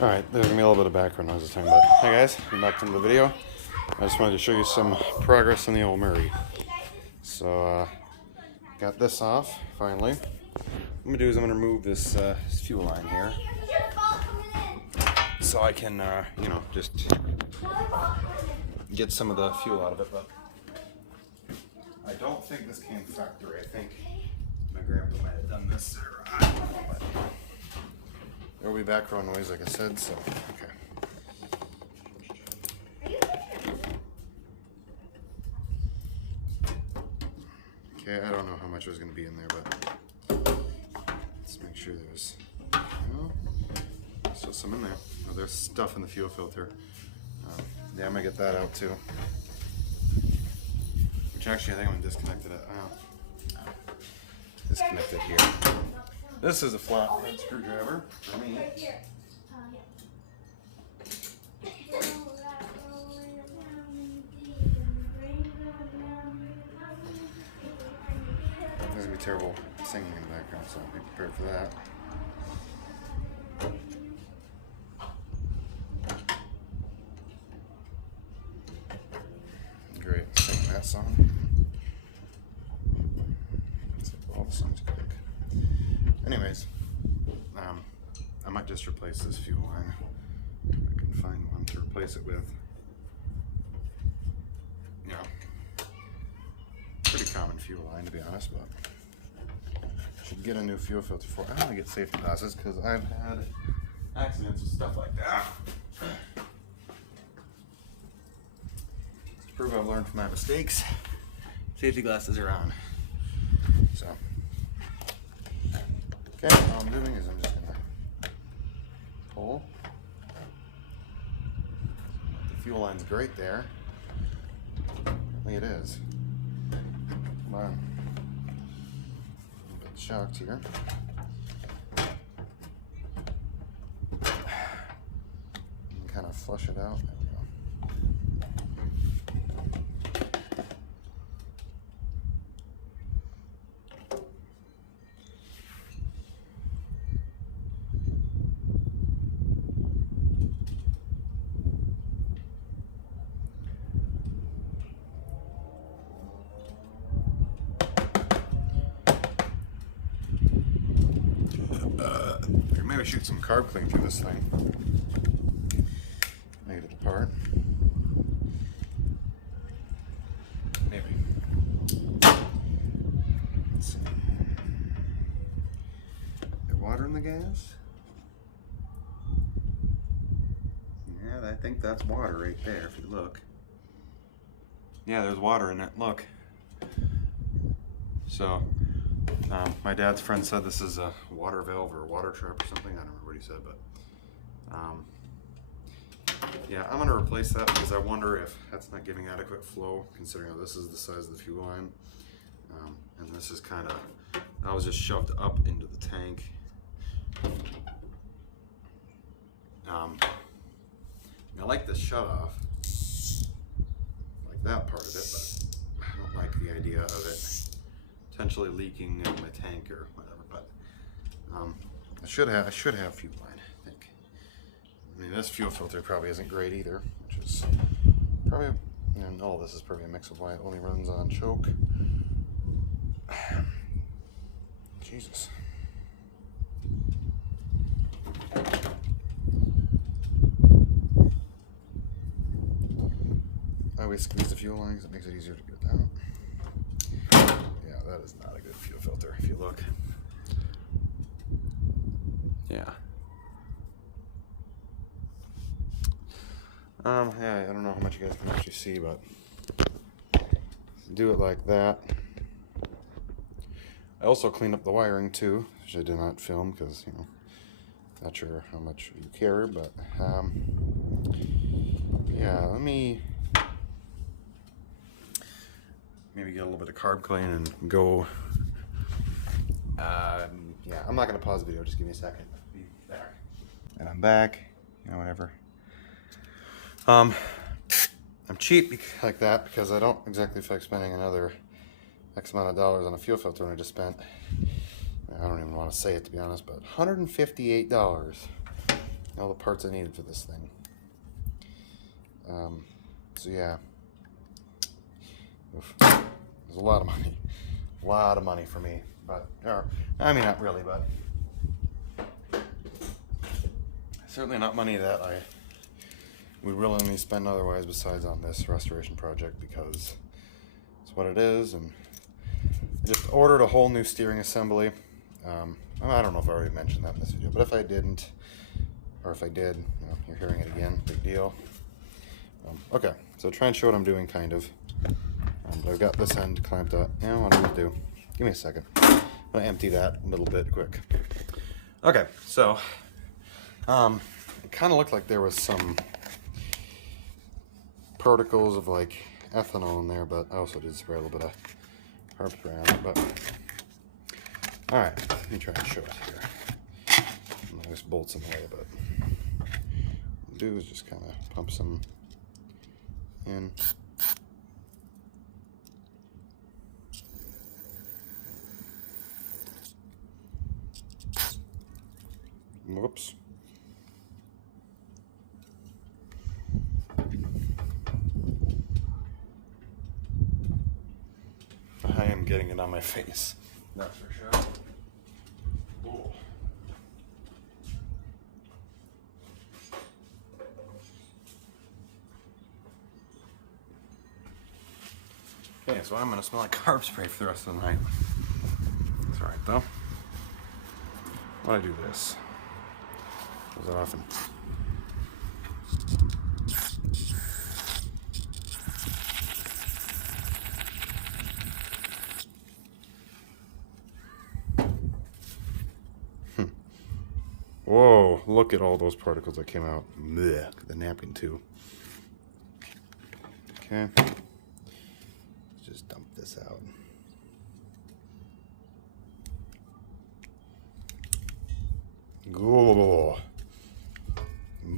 Alright, there's going to be a little bit of background noise this time, but hey guys, I'm back into the video. I just wanted to show you some progress on the old Murray. So, got this off, finally. What I'm going to do is I'm going to remove this fuel line here. So I can, you know, just get some of the fuel out of it, but I don't think this came factory. I think my grandpa might have done this, or I don't know, but there will be background noise, like I said, so, okay. Okay, I don't know how much was going to be in there, but let's make sure there's, still some in there. Oh, there's stuff in the fuel filter. Yeah, I'm going to get that out too. Which actually, I think I'm going to disconnect it. Disconnect it here. This is a flathead screwdriver for me. There's going to be terrible singing in the background, so be prepared for that. Great, singing that song. Let's get all the songs quick. Anyways, I might just replace this fuel line. I can find one to replace it with. You know, pretty common fuel line to be honest, but should get a new fuel filter for it. I want to get safety glasses because I've had accidents with stuff like that. To prove I've learned from my mistakes, safety glasses are on. So, okay, all I'm doing is I'm just gonna pull. The fuel line's great there. I think it is. Come on. A bit shocked here. And kind of flush it out. There we go. Maybe shoot some carb clean through this thing. Make it apart. Maybe. Let's see. Got water in the gas? Yeah, I think that's water right there if you look. Yeah, there's water in it. Look. So, my dad's friend said this is a water valve or a water trap or something. I don't remember what he said, but yeah, I'm going to replace that because I wonder if that's not giving adequate flow, considering how this is the size of the fuel line. And this is kind of, I was just shoved up into the tank. I like the shut off, like that part of it, but I don't like the idea of it potentially leaking in my tank or whatever. But I should have fuel line, I think. I mean, this fuel filter probably isn't great either, which is probably, and all this is probably a mix of why it only runs on choke. Jesus. I always squeeze the fuel line because it makes it easier to get down. Yeah, that is not a good fuel filter if you look. Yeah. Yeah, I don't know how much you guys can actually see, but do it like that. I also cleaned up the wiring too, which I did not film because, you know, not sure how much you care, but yeah, let me maybe get a little bit of carb clean and go. Yeah, I'm not gonna pause the video, just give me a second. Be back. And I'm back, you know, whatever. I'm cheap like that because I don't exactly feel like spending another X amount of dollars on a fuel filter when I just spent, I don't even want to say it to be honest, but $158. all the parts I needed for this thing. So yeah, oof. It was a lot of money for me, but, I mean, not really, but certainly not money that I would willingly spend otherwise besides on this restoration project, because it's what it is. And I just ordered a whole new steering assembly. I don't know if I already mentioned that in this video, but if I didn't, or if I did, you're hearing it again, big deal. Okay, so try and show what I'm doing, kind of. But I've got this end clamped up. You know what I'm gonna do? Give me a second. I'm gonna empty that a little bit quick. Okay, so it kind of looked like there was some particles of like ethanol in there, but I also did spray a little bit of carb spray on it. But all right, let me try and show it here. There's bolts in the way, but what I'll do is just kind of pump some in. Whoops. I am getting it on my face. That's for sure. Ooh. Okay, so I'm gonna smell like carb spray for the rest of the night. It's alright though. Why do I do this? Does that often? Whoa, look at all those particles that came out. Blech, the napkin too. Okay. Let's just dump this out. Oh.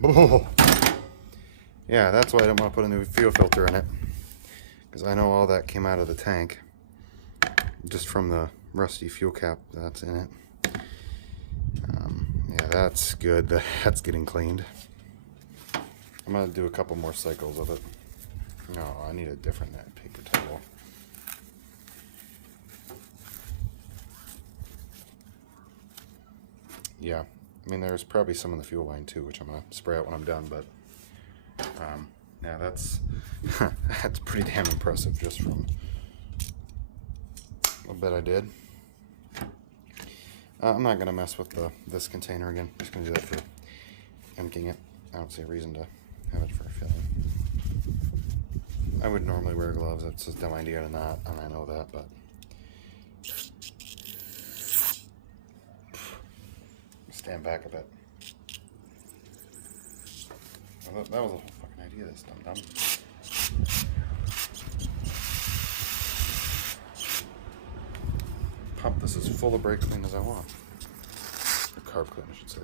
Oh. Yeah, that's why I don't want to put a new fuel filter in it, because I know all that came out of the tank just from the rusty fuel cap that's in it. Yeah, that's good. That's getting cleaned. I'm gonna do a couple more cycles of it. No, I need a different paper towel. Yeah, I mean, there's probably some in the fuel line too, which I'm gonna spray out when I'm done. But yeah, that's that's pretty damn impressive just from a bit I did. I'm not gonna mess with this container again. I'm just gonna do that for emptying it. I don't see a reason to have it for filling. I would normally wear gloves. It's a dumb idea to not, and I know that, but stand back a bit. Well, that was a whole fucking idea, this dum-dum. Pump this as full of brake clean as I want. Or carb clean, I should say.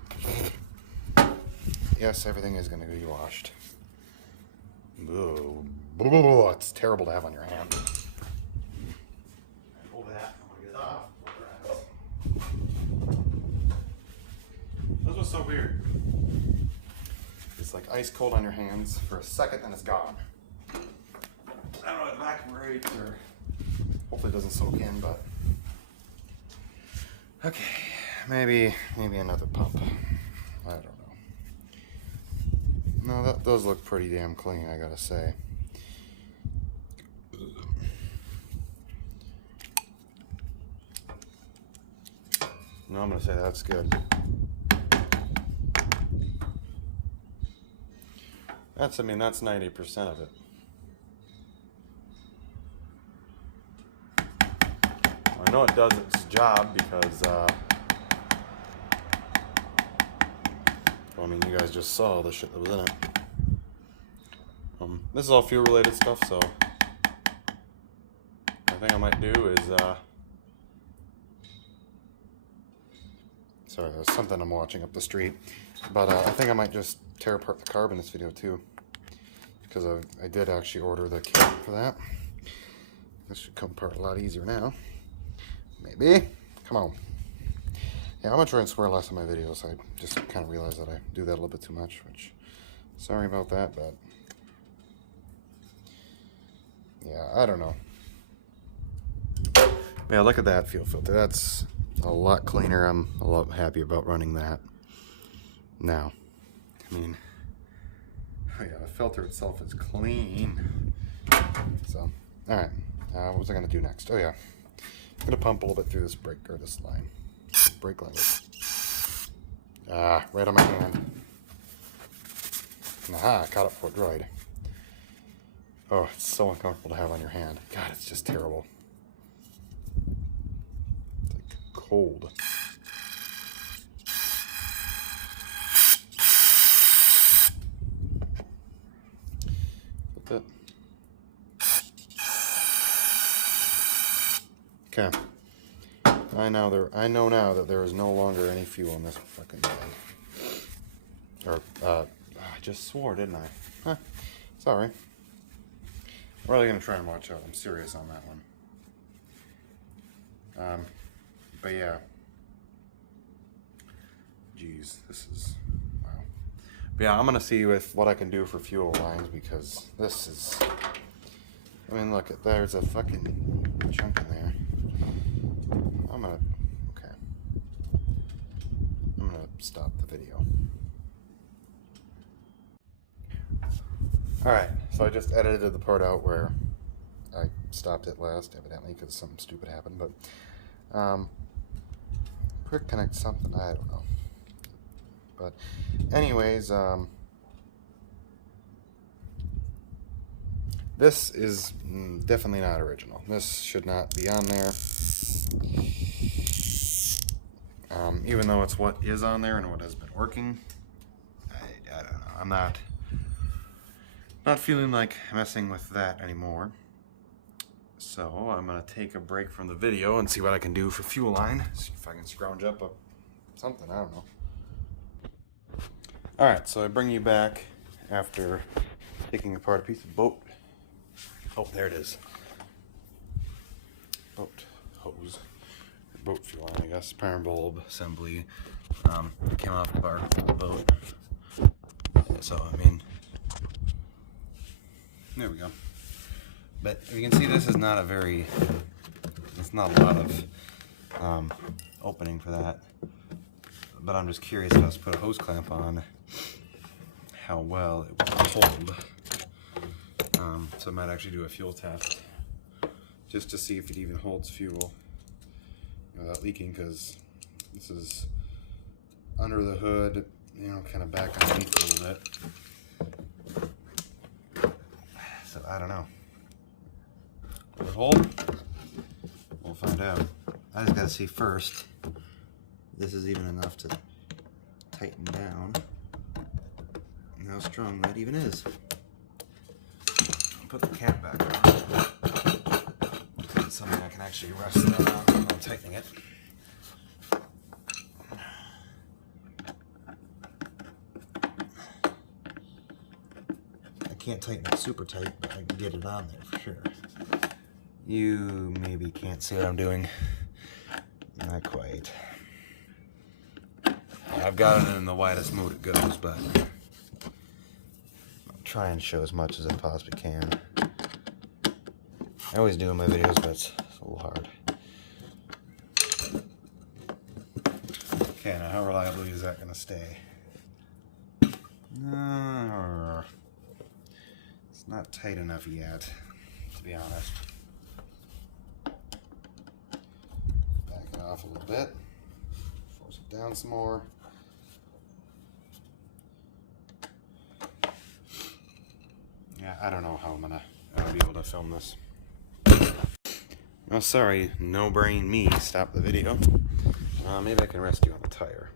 Yes, everything is going to be washed. Ooh. It's terrible to have on your hand. Hold that. I'm going to get it off. This was so weird. It's like ice cold on your hands for a second and it's gone. I don't know if evaporates or hopefully it doesn't soak in, but okay, maybe another pump. I don't know. No, that does look pretty damn clean, I gotta say. No, I'm gonna say that's good. That's 90% of it. I know it does its job because, I mean, you guys just saw the shit that was in it. This is all fuel related stuff, so I think I might do is, sorry, there's something I'm watching up the street, but I think I might just tear apart the carb in this video too, because I did actually order the kit for that. This should come apart a lot easier now. Maybe. Come on. Yeah, I'm gonna try and swear less in my videos. I just kind of realized that I do that a little bit too much, which, sorry about that, but yeah, I don't know. Yeah, look at that fuel filter. That's a lot cleaner. I'm a lot happy about running that now. I mean, oh yeah, the filter itself is clean. So, all right, what was I gonna do next? Oh yeah, I'm gonna pump a little bit through this brake, or this line, brake line. Right on my hand. Aha, caught up for a droid. Oh, it's so uncomfortable to have on your hand. God, it's just terrible. It's like cold. That's it. Okay. I know now that there is no longer any fuel in this fucking bag. Or, I just swore, didn't I? Huh. Sorry. I'm really gonna try and watch out. I'm serious on that one. But yeah. Jeez, this is, wow. But yeah, I'm gonna see with what I can do for fuel lines, because this is, I mean, look, there's a fucking chunk in there. I'm gonna stop the video. Alright, so I just edited the part out where I stopped it last, evidently, because something stupid happened, but, quick connect something, I don't know. But, anyways, this is definitely not original. This should not be on there. Even though it's what is on there and what has been working, I don't know. I'm not feeling like messing with that anymore. So I'm gonna take a break from the video and see what I can do for fuel line. See if I can scrounge up something. I don't know. All right, so I bring you back after taking apart a piece of boat. Oh, there it is. Boat hose. Boat fuel line, I guess. Power bulb assembly. Came off of our boat. So, I mean, there we go. But you can see this is not it's not a lot of opening for that. But I'm just curious if I was to put a hose clamp on, how well it will hold. So I might actually do a fuel test just to see if it even holds fuel without leaking, because this is under the hood, you know, kind of back underneath a little bit. So I don't know. Will it hold? We'll find out. I just gotta see first. This is even enough to tighten down, and how strong that even is. Put the cap back on. It's something I can actually rest that on while I'm tightening it. I can't tighten it super tight, but I can get it on there for sure. You maybe can't see what I'm doing. Not quite. I've got it in the widest mode it goes, but I'll try and show as much as I possibly can. I always do in my videos, but it's a little hard. Okay, now how reliably is that going to stay? It's not tight enough yet, to be honest. Back it off a little bit. Force it down some more. Yeah, I don't know how I'm gonna be able to film this. Oh, sorry, no brain me. Stop the video. Maybe I can rest you on the tire.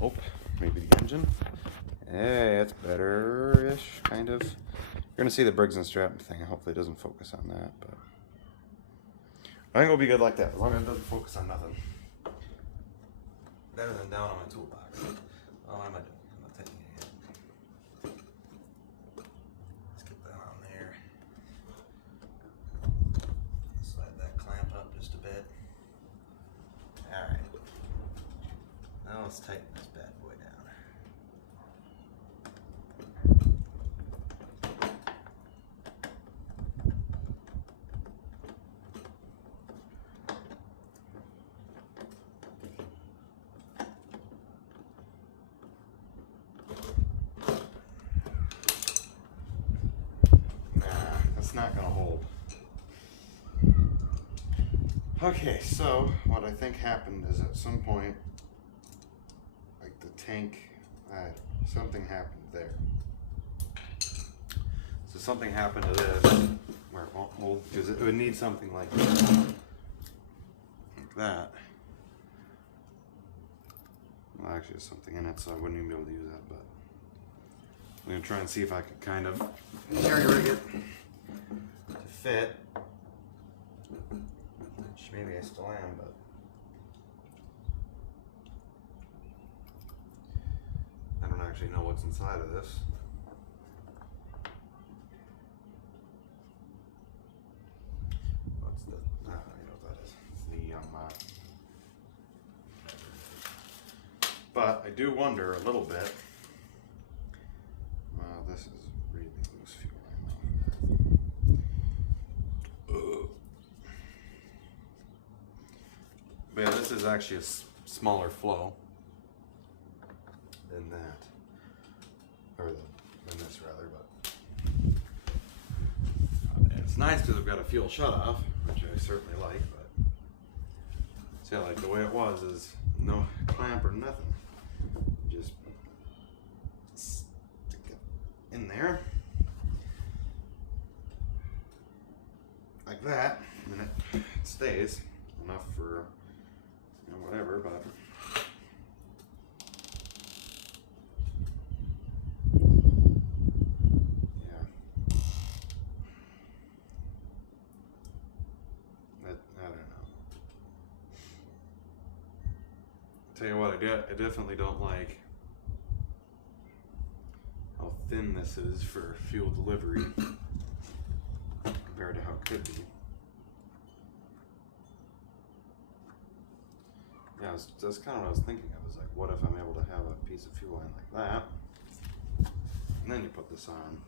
Oh, maybe the engine. Hey, it's better-ish, kind of. You're gonna see the Briggs and Stratton thing. Hopefully it doesn't focus on that, but I think it'll be good like that, as long as it doesn't focus on nothing. Better than down on my toolbox. Oh, what am I doing? I'm not taking it yet. Let's get that on there. Slide that clamp up just a bit. Alright. it's not gonna hold. Okay, so what I think happened is at some point, like the tank, something happened there. So something happened to this where it won't hold, because it would need something like that. Well, actually, there's something in it, so I wouldn't even be able to use that. But I'm gonna try and see if I can kind of jerry rig it to fit. Which maybe I still am, but I don't actually know what's inside of this. What's the? I don't know what that is. It's the but I do wonder a little bit. Well, this is really loose fuel line. But yeah, this is actually a smaller flow than that, or than this rather. But it's nice because I've got a fuel shutoff, which I certainly like. But see, like the way it was is no clamp or nothing. Just stick it in there like that, and then it stays enough for, you know, whatever. But yeah, I don't know. Tell you what, I definitely don't like how thin this is for fuel delivery compared to how it could be. Yeah, that's kind of what I was thinking of. Is like, what if I'm able to have a piece of fuel line like that, and then you put this on?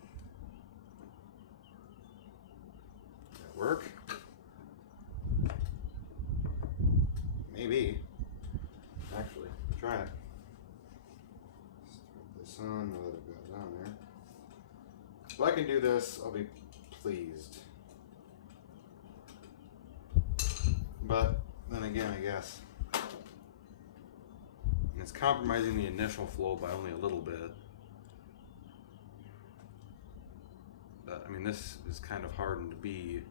Does that work? Maybe. Actually, try it. Just put this on, now that I've got it on there. If I can do this, I'll be pleased. But then again, I guess it's compromising the initial flow by only a little bit. But I mean, this is kind of hardened to be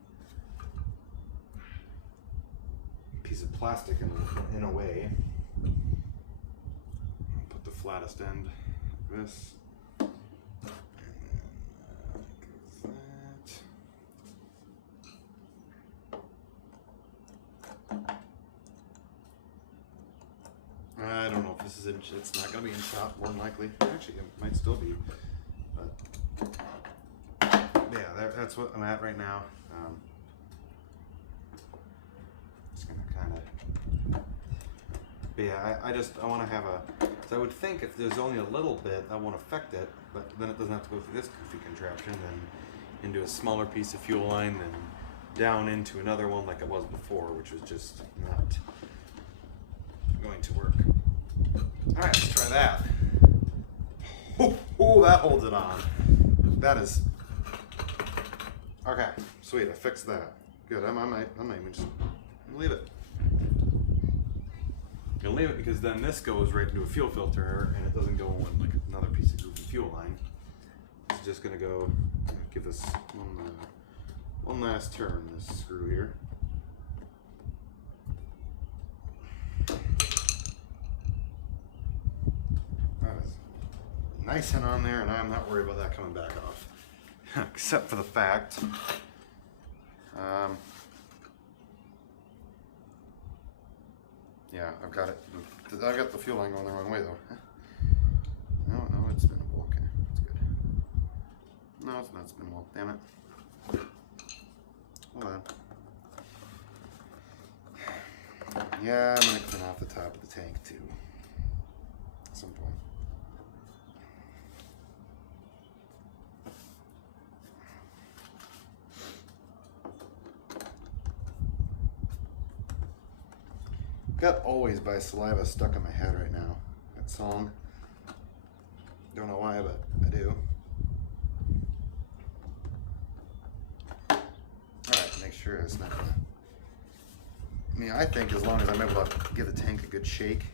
a piece of plastic in a way. I'll put the flattest end like this. And then I don't know if this is in, it's not going to be in shot, more than likely. Actually, it might still be. But yeah, that's what I'm at right now. Just going to kind of. But yeah, I want to have a. So I would think if there's only a little bit, that won't affect it. But then it doesn't have to go through this goofy contraption, then into a smaller piece of fuel line, then down into another one like it was before, which was just not going to work. Alright, let's try that. Oh, that holds it on. That is... Okay, sweet, I fixed that. Good, I might even just leave it. I'm gonna leave it because then this goes right into a fuel filter and it doesn't go on like another piece of goofy fuel line. It's just gonna go, give this one last turn, this screw here. That is nice and on there, and I'm not worried about that coming back off. Except for the fact, yeah, I've got it. I got the fuel line going the wrong way though. No, it's spinnable. Okay, that's good. No, it's not spinnable. Damn it. Hold on. Yeah, I'm gonna clean off the top of the tank too. At some point. Got Always by Saliva stuck in my head right now. That song. Don't know why, but I do. sure it's not gonna... I mean, I think as long as I'm able to give the tank a good shake,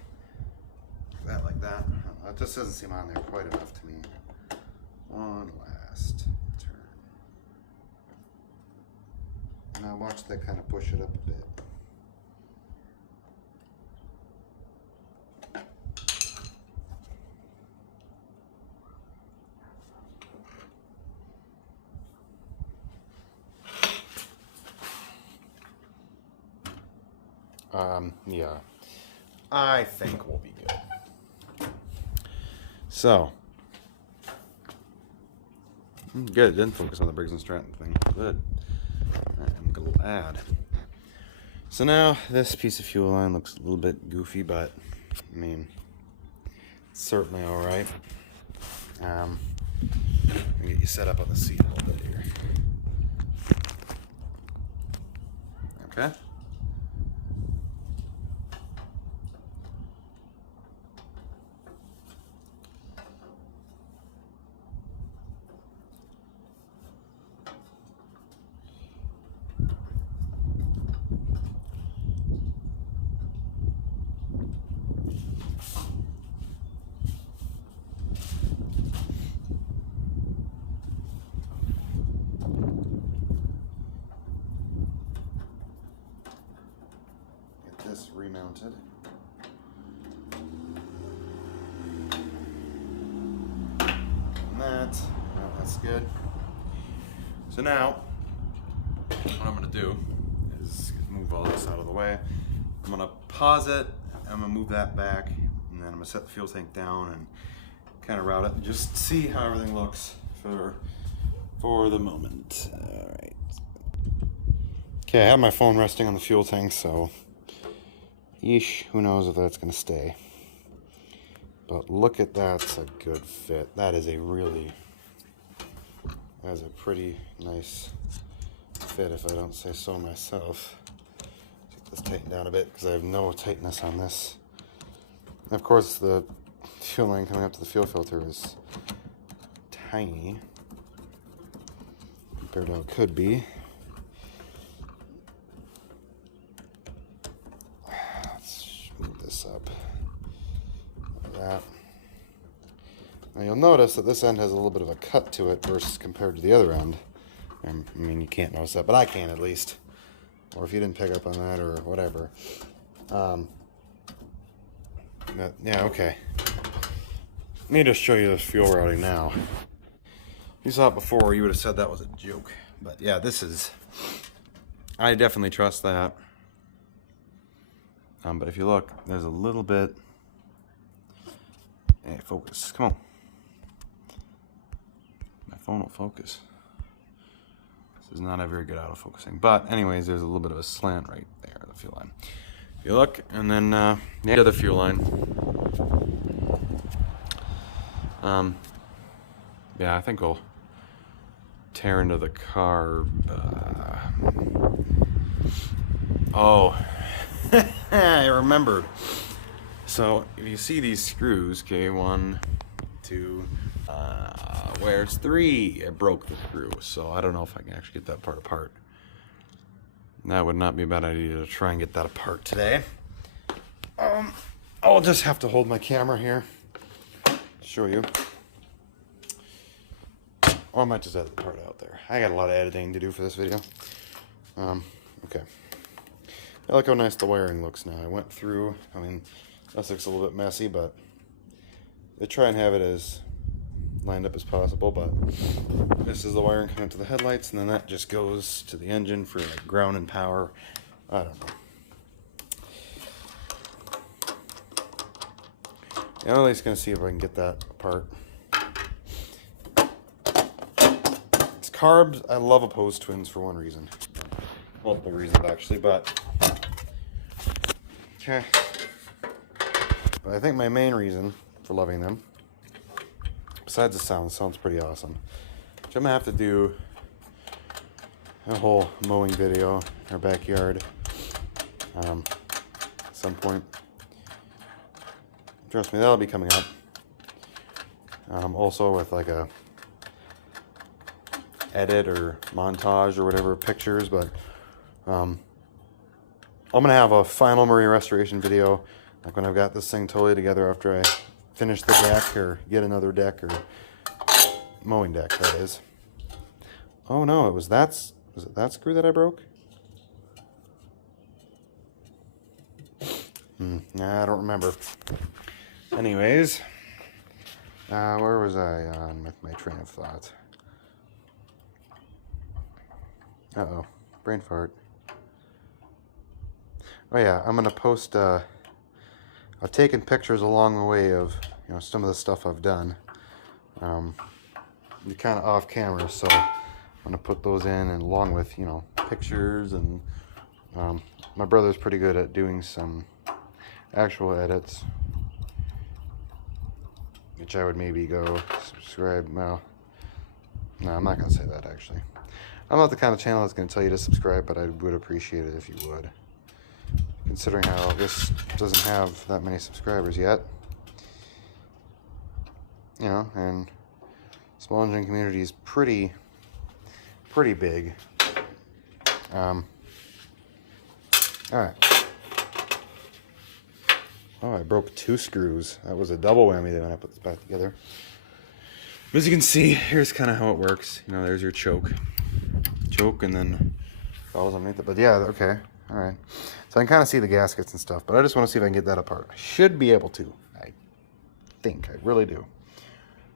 like that, it just doesn't seem on there quite enough to me. One last turn. Now watch that kind of push it up a bit. Yeah, I think we'll be good. So, good, didn't focus on the Briggs & Stratton thing. Good. I'm glad. So now, this piece of fuel line looks a little bit goofy, but, I mean, it's certainly alright. Let me get you set up on the seat a little bit here. Okay? This remounted. And that's good. So now, what I'm going to do is move all this out of the way. I'm going to pause it, I'm going to move that back, and then I'm going to set the fuel tank down and kind of route it and just see how everything looks for the moment. All right. Okay, I have my phone resting on the fuel tank, so yeesh, who knows if that's going to stay. But look at that's a good fit. That is a pretty nice fit if I don't say so myself. Get this tightened down a bit because I have no tightness on this. And of course, the fuel line coming up to the fuel filter is tiny compared to how it could be. Move this up like that. Now you'll notice that this end has a little bit of a cut to it versus compared to the other end. I mean, you can't notice that, but I can at least. Or if you didn't pick up on that or whatever. Yeah, okay. Let me just show you this fuel routing now. If you saw it before, you would have said that was a joke. But yeah, this is... I definitely trust that. But if you look, there's a little bit... Hey, focus. Come on. My phone will focus. This is not a very good autofocusing. But anyways, there's a little bit of a slant right there, the fuel line. If you look, and then the other fuel line. Yeah, I think we'll tear into the carb. Oh, I remembered. So if you see these screws, okay, 1, 2, where's 3? I broke the screw, so I don't know if I can actually get that part apart. That would not be a bad idea to try and get that apart today. I'll just have to hold my camera here, show you. Or I might just edit the part out there. I got a lot of editing to do for this video. Okay. I like how nice the wiring looks now. I went through, I mean, this looks a little bit messy, but they try and have it as lined up as possible, but this is the wiring coming to the headlights, and then that just goes to the engine for like ground and power. I don't know. Yeah, I'm at least going to see if I can get that apart. It's carbs. I love opposed twins for one reason. Multiple reasons, actually, but... Okay. But I think my main reason for loving them, besides the sounds pretty awesome, which I'm going to have to do a whole mowing video in our backyard at some point. Trust me, that'll be coming up. Also with like a edit or montage or whatever pictures, but I'm gonna have a final marine restoration video, like when I've got this thing totally together after I finish the deck or get another deck or mowing deck, that is. Oh no, was it that screw that I broke? Nah, I don't remember. Anyways, where was I on with my train of thought? Uh-oh, brain fart. Oh yeah, I'm gonna post, I've taken pictures along the way of, you know, some of the stuff I've done. You're kind of off camera, so I'm gonna put those in, and along with, you know, pictures, and my brother's pretty good at doing some actual edits, which I would maybe go subscribe. Well, no, I'm not gonna say that actually. I'm not the kind of channel that's gonna tell you to subscribe, but I would appreciate it if you would, considering how this doesn't have that many subscribers yet. You know, and small engine community is pretty big. All right. Oh, I broke 2 screws. That was a double whammy then when I put this back together. As you can see, here's kind of how it works. You know, there's your choke, and then follows underneath it. But yeah, okay, all right. So I can kind of see the gaskets and stuff, but I just want to see if I can get that apart. I should be able to. I think I really do.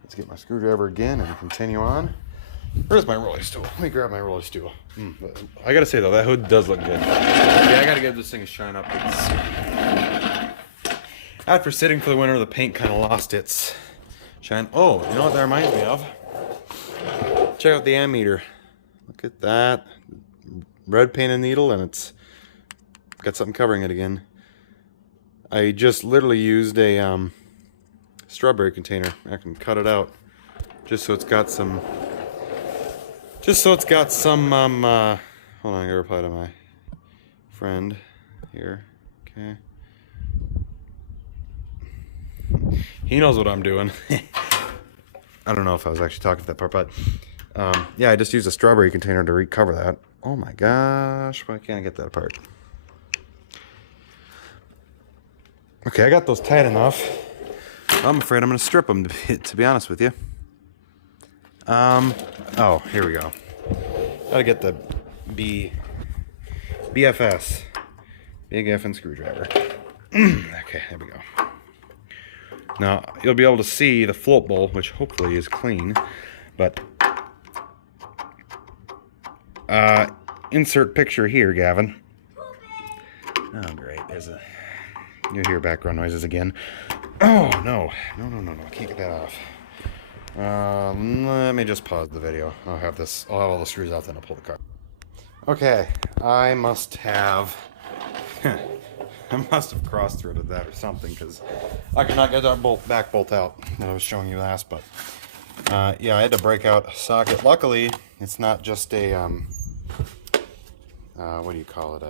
Let's get my screwdriver again and continue on. Where's my roller stool? Let me grab my roller stool. I gotta say though, that hood does look good. Yeah, I gotta give this thing a shine up. After sitting for the winter, the paint kind of lost its shine. Oh, you know what that reminds me of? Check out the ammeter. Look at that. Red painted needle, and it's got something covering it again. I just literally used a strawberry container. I can cut it out just so it's got some. Hold on, I gotta reply to my friend here. Okay. He knows what I'm doing. I don't know if I was actually talking to that part, but yeah, I just used a strawberry container to recover that. Oh my gosh, why can't I get that apart? Okay, I got those tight enough. I'm afraid I'm gonna strip them, to be honest with you. Oh, here we go. Gotta get the BFS, Big Effin' Screwdriver. Okay, there we go. Now, you'll be able to see the float bowl, which hopefully is clean, but insert picture here, Gavin. Oh, great. You'll hear background noises again. Oh, no. No. I can't get that off. Let me just pause the video. I'll have all the screws out, then I'll pull the car. Okay, I must have cross-threaded that or something, because I could not get that back bolt out that I was showing you last. But yeah, I had to break out a socket. Luckily, it's not just a what do you call it?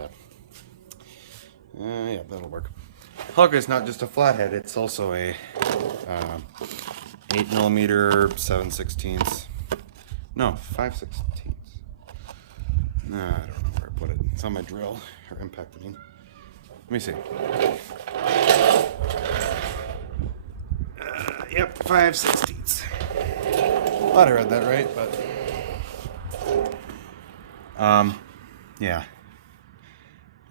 Yeah, that'll work. Luckily, it's not just a flathead. It's also a 8mm 7/16. No, 5/16. Nah, I don't know where I put it. It's on my drill, or impact, I mean. Let me see. Yep, 5/16. Thought I read that right, but yeah.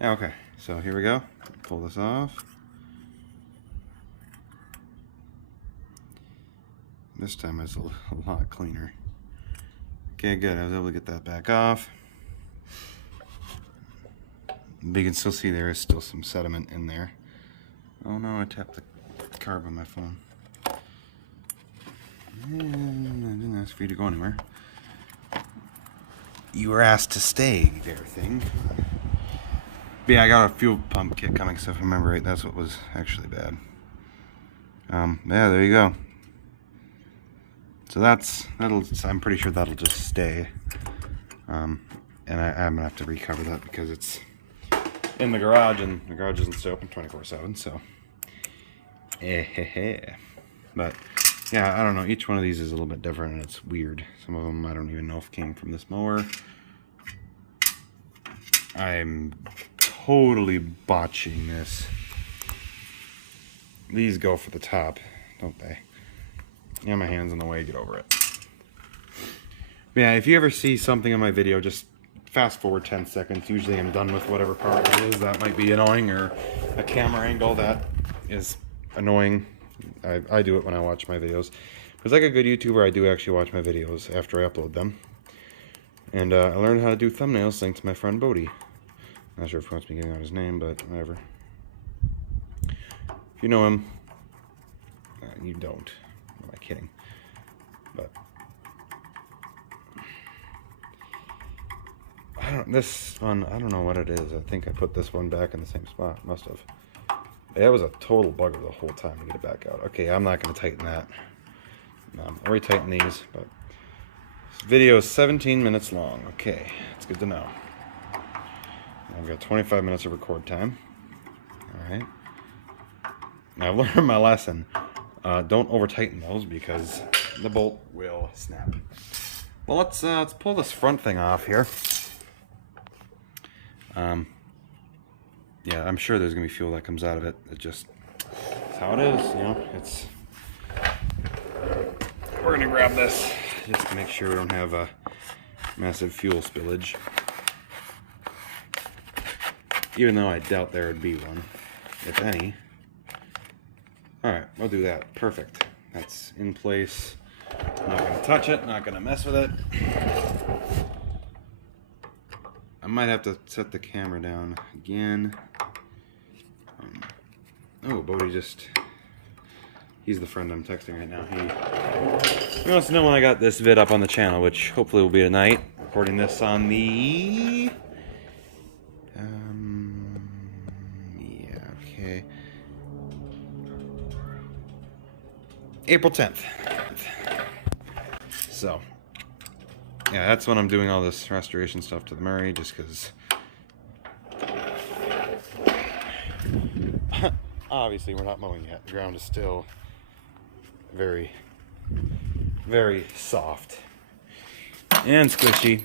Okay, so here we go. Pull this off. This time it's a lot cleaner. Okay, good. I was able to get that back off. But you can still see there is still some sediment in there. Oh no, I tapped the carb on my phone. And I didn't ask for you to go anywhere. You were asked to stay there, thing. But yeah, I got a fuel pump kit coming, so if I remember right, that's what was actually bad. Yeah, there you go. So I'm pretty sure that'll just stay. And I'm gonna have to recover that because it's in the garage, and the garage isn't still open 24/7, so. But yeah, I don't know, each one of these is a little bit different, and it's weird. Some of them I don't even know if came from this mower. I'm totally botching this. These go for the top, don't they? Yeah, my hand's in the way, get over it. Yeah, if you ever see something in my video, just fast forward 10 seconds. Usually I'm done with whatever part it is that might be annoying, or a camera angle that is annoying. I do it when I watch my videos. Because like a good YouTuber, I do actually watch my videos after I upload them. And I learned how to do thumbnails thanks to my friend Bodie. Not sure if he wants me getting out his name, but whatever. If you know him, you don't. Am I kidding? But this one, I don't know what it is. I think I put this one back in the same spot. Must have. That was a total bugger the whole time to get it back out. Okay, I'm not going to tighten that. I'll retighten these, but this video is 17 minutes long. Okay, that's good to know. I've got 25 minutes of record time. Alright. Now I've learned my lesson. Don't over tighten those because the bolt will snap. Well, let's pull this front thing off here. Yeah, I'm sure there's gonna be fuel that comes out of it. It just, it's how it is, you know. It's. We're gonna grab this just to make sure we don't have a massive fuel spillage. Even though I doubt there would be one, if any. Alright, we'll do that. Perfect. That's in place. Not gonna touch it, not gonna mess with it. I might have to set the camera down again. Oh, Bodie just... He's the friend I'm texting right now. He wants to know when I got this vid up on the channel, which hopefully will be tonight. Recording this on the... yeah, okay. April 10th. So, yeah, that's when I'm doing all this restoration stuff to the Murray, just because... Obviously, we're not mowing yet. The ground is still very, very soft and squishy.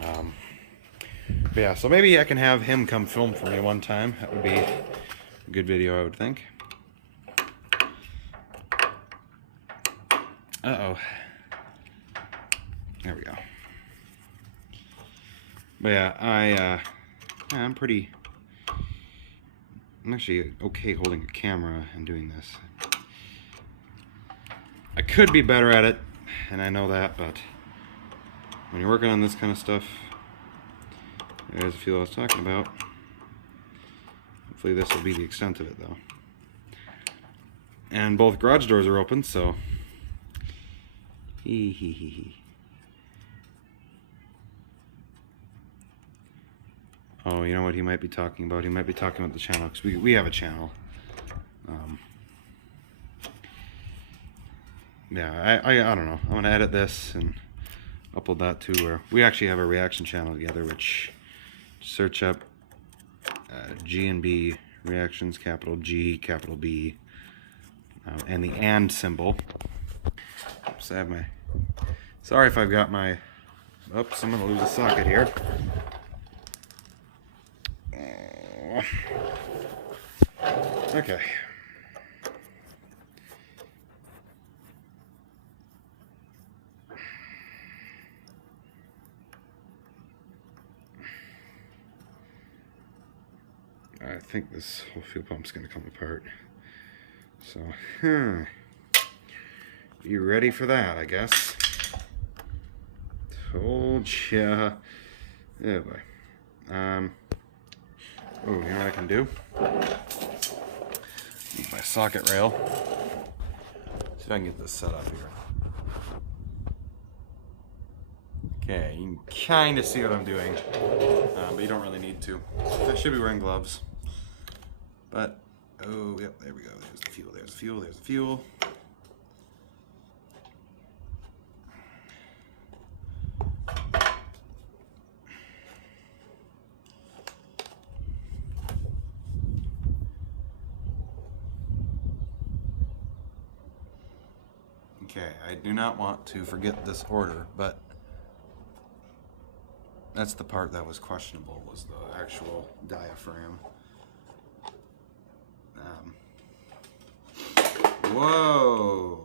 But yeah, so maybe I can have him come film for me one time. That would be a good video, I would think. Uh-oh. There we go. But yeah, I'm actually okay holding a camera and doing this. I could be better at it, and I know that, but when you're working on this kind of stuff, there's a few I was talking about. Hopefully this will be the extent of it, though. And both garage doors are open, so... Hee hee hee hee. Oh, you know what he might be talking about? He might be talking about the channel, because we have a channel. Yeah, I don't know. I'm going to edit this and upload that to where we actually have a reaction channel together, which search up G&B reactions, capital G, capital B, and the and symbol. Oops, I have my... Sorry if I've got my... Oops, I'm going to lose a socket here. Okay. I think this whole fuel pump's going to come apart. So, be ready for that, I guess. Told ya. Yeah, boy. Oh, you know what I can do? Use my socket rail. See if I can get this set up here. Okay, you can kind of see what I'm doing, but you don't really need to. I should be wearing gloves. But, oh, yep, there we go. There's the fuel, there's the fuel, there's the fuel. Okay, I do not want to forget this order, but That's the part that was questionable, was the actual diaphragm. Whoa.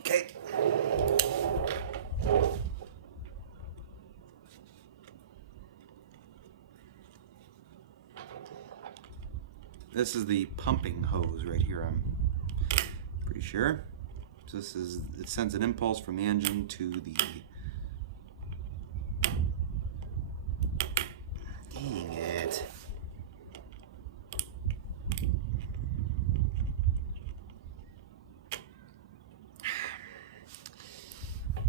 Okay. This is the pumping hose right here, I'm pretty sure. So this is, it sends an impulse from the engine to the, dang it.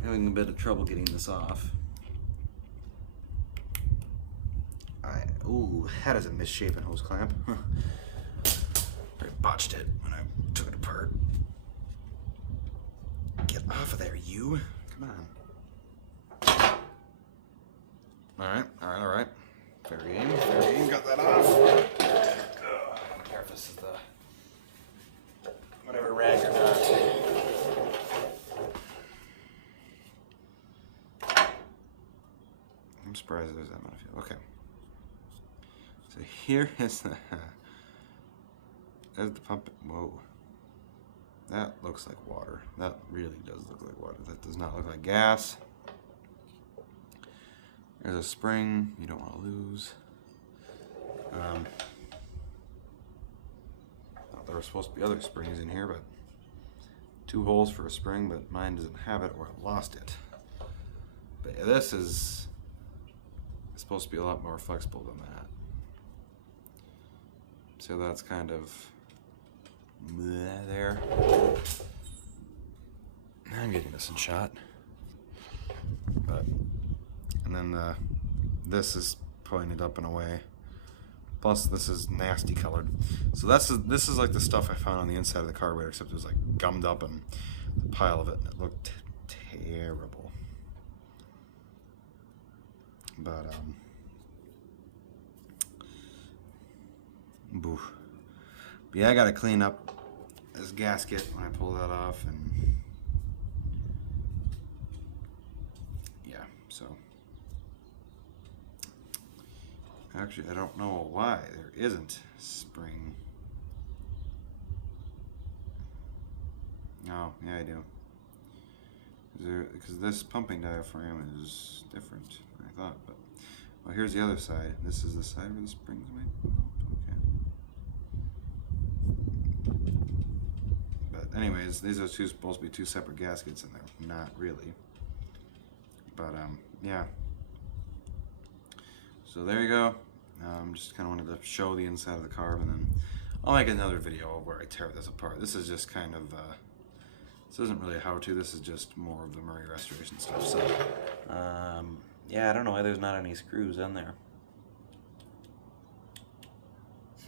Having a bit of trouble getting this off. Ooh, that is a misshapen hose clamp. I botched it when I took it apart. Get off of there, you. Come on. Alright. Fair game. Got that off. I don't care if this is the whatever rag or not. I'm surprised there's that much. Okay. So here is the there's the pump. Whoa. That looks like water. That really does look like water. That does not look like gas. There's a spring you don't want to lose. Thought there were supposed to be other springs in here, but 2 holes for a spring, but mine doesn't have it, or I lost it. But yeah, this is supposed to be a lot more flexible than that. So that's kind of there. I'm getting this in shot. But and then this is pointed up and away. Plus this is nasty colored. So this is like the stuff I found on the inside of the carburetor, except it was like gummed up and a pile of it. It looked terrible. But boo. But yeah, I gotta clean up this gasket when I pull that off, and yeah, so actually I don't know why there isn't spring. Oh, yeah, I do. Because this pumping diaphragm is different than I thought. But well, here's the other side. This is the side where the springs might. Anyways, these are supposed to be 2 separate gaskets, and they're not really. But yeah. So there you go. Just kind of wanted to show the inside of the carb, and then I'll make another video where I tear this apart. This is just kind of this isn't really a how-to. This is just more of the Murray restoration stuff. So yeah, I don't know why there's not any screws in there.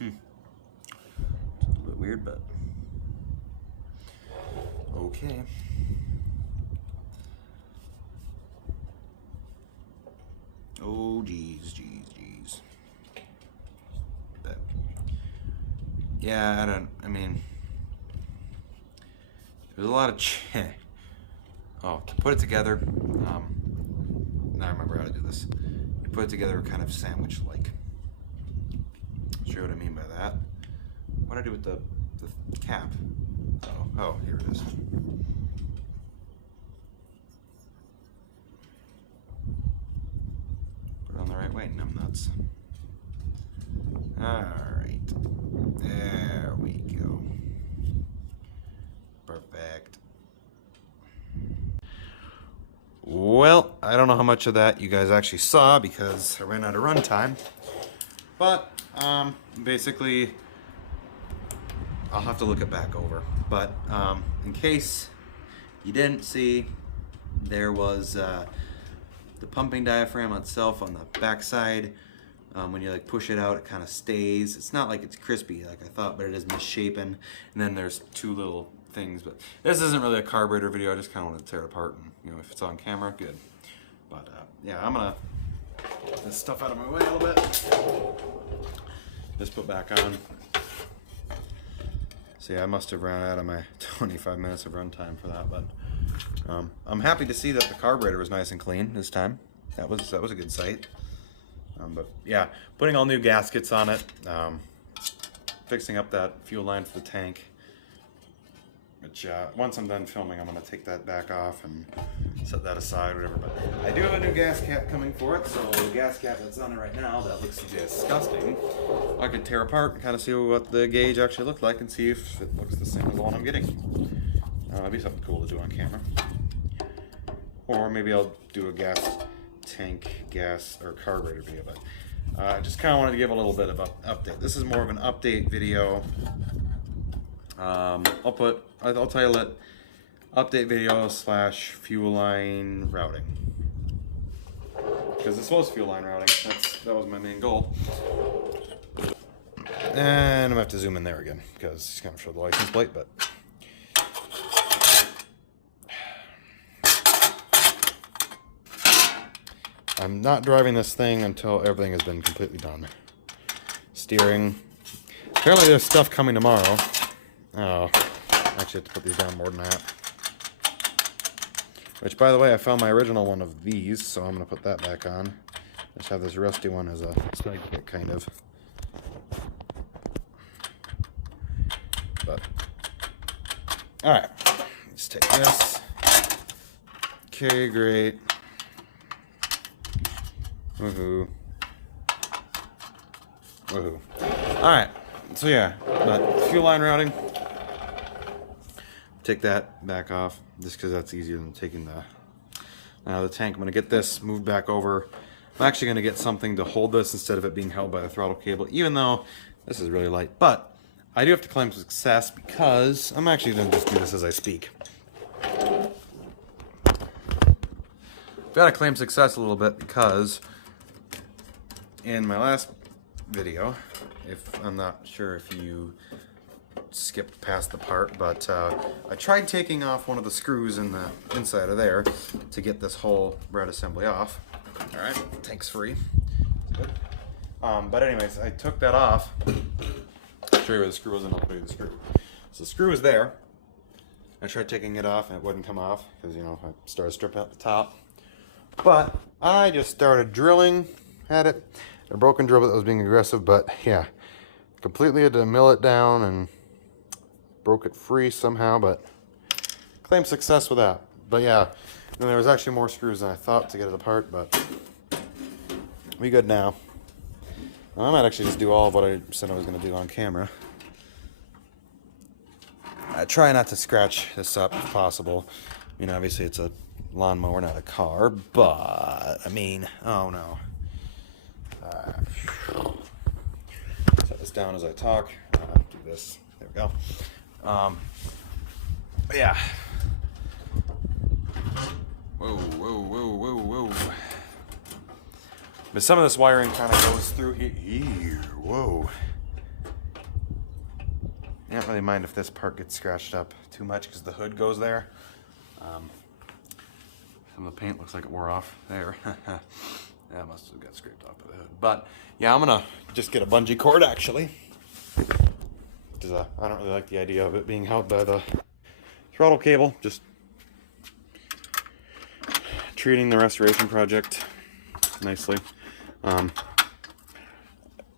It's a little bit weird, but. Okay. Oh, geez. But yeah, I mean, there's a lot of to put it together. Now I remember how to do this. You put it together kind of sandwich-like. Sure what I mean by that. What do I do with the cap? Oh, here it is. Put it on the right way, numbnuts. Alright. There we go. Perfect. Well, I don't know how much of that you guys actually saw because I ran out of runtime. But, basically, I'll have to look it back over. But in case you didn't see, there was the pumping diaphragm itself on the back side. When you like push it out, it kind of stays. It's not like it's crispy like I thought, but it is misshapen. And then there's 2 little things. But this isn't really a carburetor video. I just kind of want to tear it apart, and if it's on camera, good. But yeah, I'm gonna get this stuff out of my way a little bit. Just put back on. See, I must have ran out of my 25 minutes of runtime for that, but I'm happy to see that the carburetor was nice and clean this time. That was a good sight. But yeah, putting all new gaskets on it, fixing up that fuel line for the tank. Which once I'm done filming, I'm gonna take that back off and set that aside, whatever. But I do have a new gas cap coming for it, so the gas cap that's on it right now, that looks disgusting. I could tear apart and kind of see what the gauge actually looked like and see if it looks the same as the one I'm getting. That'd be something cool to do on camera. Or maybe I'll do a gas tank, gas, or carburetor video. But I just kind of wanted to give a little bit of an update. This is more of an update video. I'll title it update video / fuel line routing, because this was fuel line routing. That was my main goal. And I'm gonna have to zoom in there again because it's gonna show the license plate. But I'm not driving this thing until everything has been completely done. Steering. Apparently there's stuff coming tomorrow. Oh, actually have to put these down more than that. Which, by the way, I found my original one of these, so I'm going to put that back on. I just have this rusty one as a sidekick, kind of. But, alright. Let's take this. Okay, great. Woohoo. Woohoo. Alright, so yeah, but fuel line routing. Take that back off just because that's easier than taking the tank. I'm going to get this moved back over. I'm actually going to get something to hold this instead of it being held by the throttle cable, even though this is really light. But I do have to claim success because I'm actually going to just do this as I speak. I've got to claim success a little bit because in my last video, if I'm not sure if you skipped past the part, but I tried taking off one of the screws in the inside of there to get this whole red assembly off. Alright, tank's free. Good. But anyways, I took that off. I'll show you where the screw was and I'll show you the screw. So the screw is there. I tried taking it off and it wouldn't come off because, you know, I started stripping out the top. But I just started drilling at it. A broken drill that was being aggressive, but yeah, completely had to mill it down and broke it free somehow, but claimed success with that. But yeah, and there was actually more screws than I thought to get it apart, but we good now. I might actually just do all of what I said I was going to do on camera. I try not to scratch this up if possible. I mean, obviously it's a lawnmower, not a car, but I mean, oh no. Set this down as I talk. Do this. There we go. But yeah. Whoa, whoa, whoa, whoa, whoa. But some of this wiring kind of goes through here. Whoa. I don't really mind if this part gets scratched up too much because the hood goes there. Some of the paint looks like it wore off there. That must have got scraped off by the hood. But yeah, I'm gonna just get a bungee cord actually. Because I don't really like the idea of it being held by the throttle cable. Just treating the restoration project nicely. I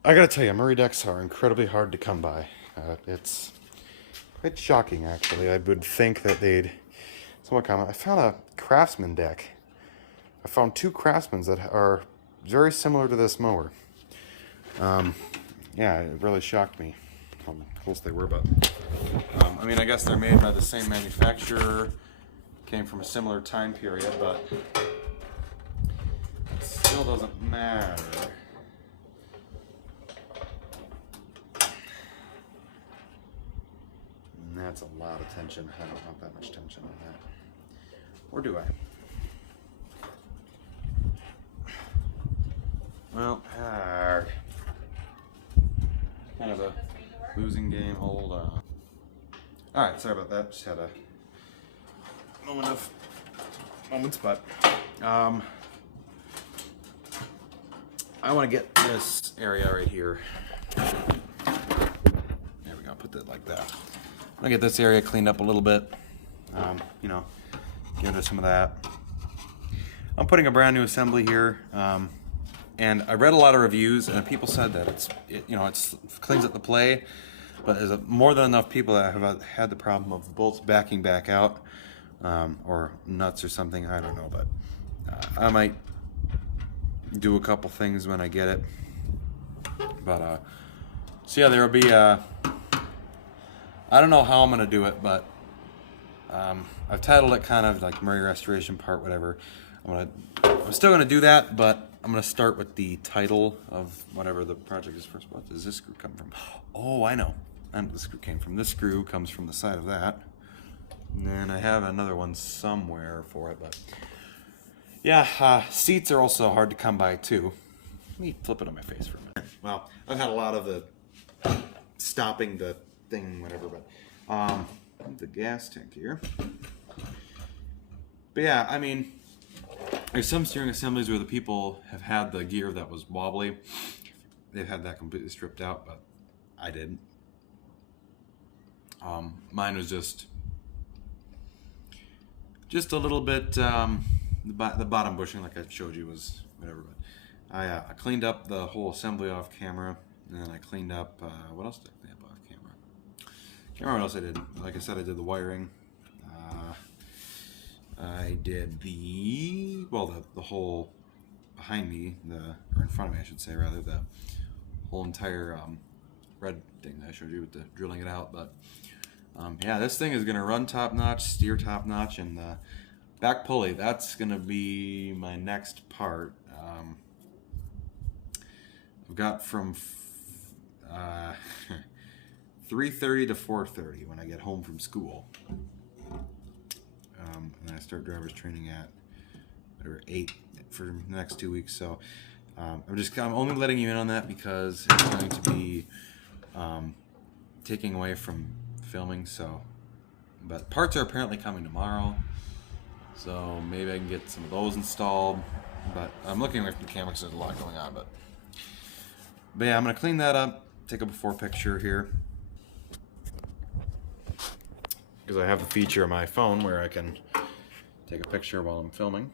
gotta tell you, Murray decks are incredibly hard to come by. It's quite shocking actually. I would think that they'd somewhat common. I found a Craftsman deck. I found two Craftsmans that are very similar to this mower. Yeah, it really shocked me how close they were, but I mean, I guess they're made by the same manufacturer, came from a similar time period, but it still doesn't matter. And that's a lot of tension. I don't want that much tension on that. Or do I? Well, kind of a losing game. Hold on. Alright, sorry about that. Just had a moments, but I want to get this area right here. There we go. Put that like that. I want to get this area cleaned up a little bit. You know, give it some of that. I'm putting a brand new assembly here, and I read a lot of reviews, and people said that it cleans up the play, but there's more than enough people that have had the problem of bolts backing back out, or nuts or something. I don't know, but I might do a couple things when I get it. But so yeah, there'll be I don't know how I'm gonna do it, but I've titled it kind of like Murray Restoration Part whatever. I'm still gonna do that, but I'm gonna start with the title of whatever the project is first. What does this screw come from? Oh, I know. I know the screw came from. This screw comes from the side of that. And then I have another one somewhere for it, but yeah, seats are also hard to come by too. Let me flip it on my face for a minute. Well, I've had a lot of the stopping the thing, whatever, but the gas tank here. But yeah, I mean, there's some steering assemblies where the people have had the gear that was wobbly. They've had that completely stripped out, but I didn't. Mine was just a little bit, the bottom bushing, like I showed you, was whatever. But I cleaned up the whole assembly off camera, and then I cleaned up, what else did I clean up off camera? Can't remember what else I did. Like I said, I did the wiring. I did the whole behind me, or in front of me, I should say, rather, the whole entire red thing that I showed you with the drilling it out. But yeah, this thing is gonna run top notch, steer top notch, and the back pulley, that's gonna be my next part. I've got from 3:30 to 4:30 when I get home from school. And I start driver's training at 8 for the next 2 weeks. So I'm only letting you in on that because it's going to be taking away from filming. So, but parts are apparently coming tomorrow, so maybe I can get some of those installed. But I'm looking away from the camera because there's a lot going on. But yeah, I'm gonna clean that up, take a before picture here, because I have the feature on my phone where I can take a picture while I'm filming.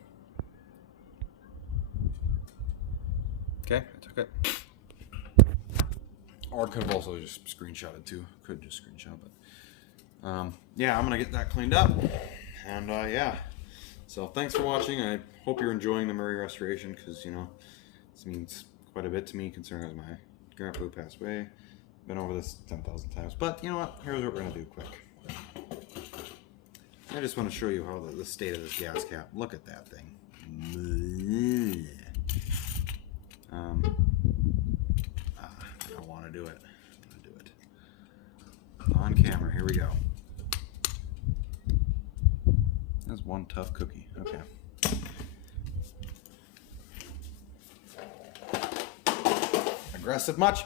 Okay, I took it. Or could have also just screenshotted too. Could just screenshot, but yeah, I'm gonna get that cleaned up. And yeah, so thanks for watching. I hope you're enjoying the Murray restoration, because this means quite a bit to me, considering as my grandpa who passed away. Been over this 10,000 times, but you know what? Here's what we're gonna do quick. I just want to show you how the state of this gas cap. Look at that thing. I don't want to do it. I'm going to do it on camera. Here we go. That's one tough cookie. Okay. Aggressive much?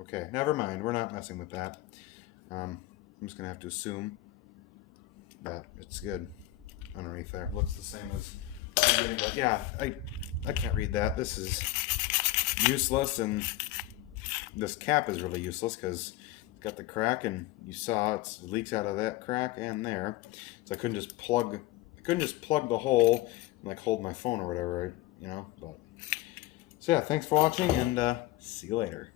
Okay, never mind. We're not messing with that. I'm just gonna have to assume that it's good underneath there. Looks the same as but yeah, I can't read that. This is useless, and this cap is really useless because it's got the crack, and you saw it leaks out of that crack and there. So I couldn't just plug the hole and like hold my phone or whatever, but so yeah, thanks for watching, and see you later.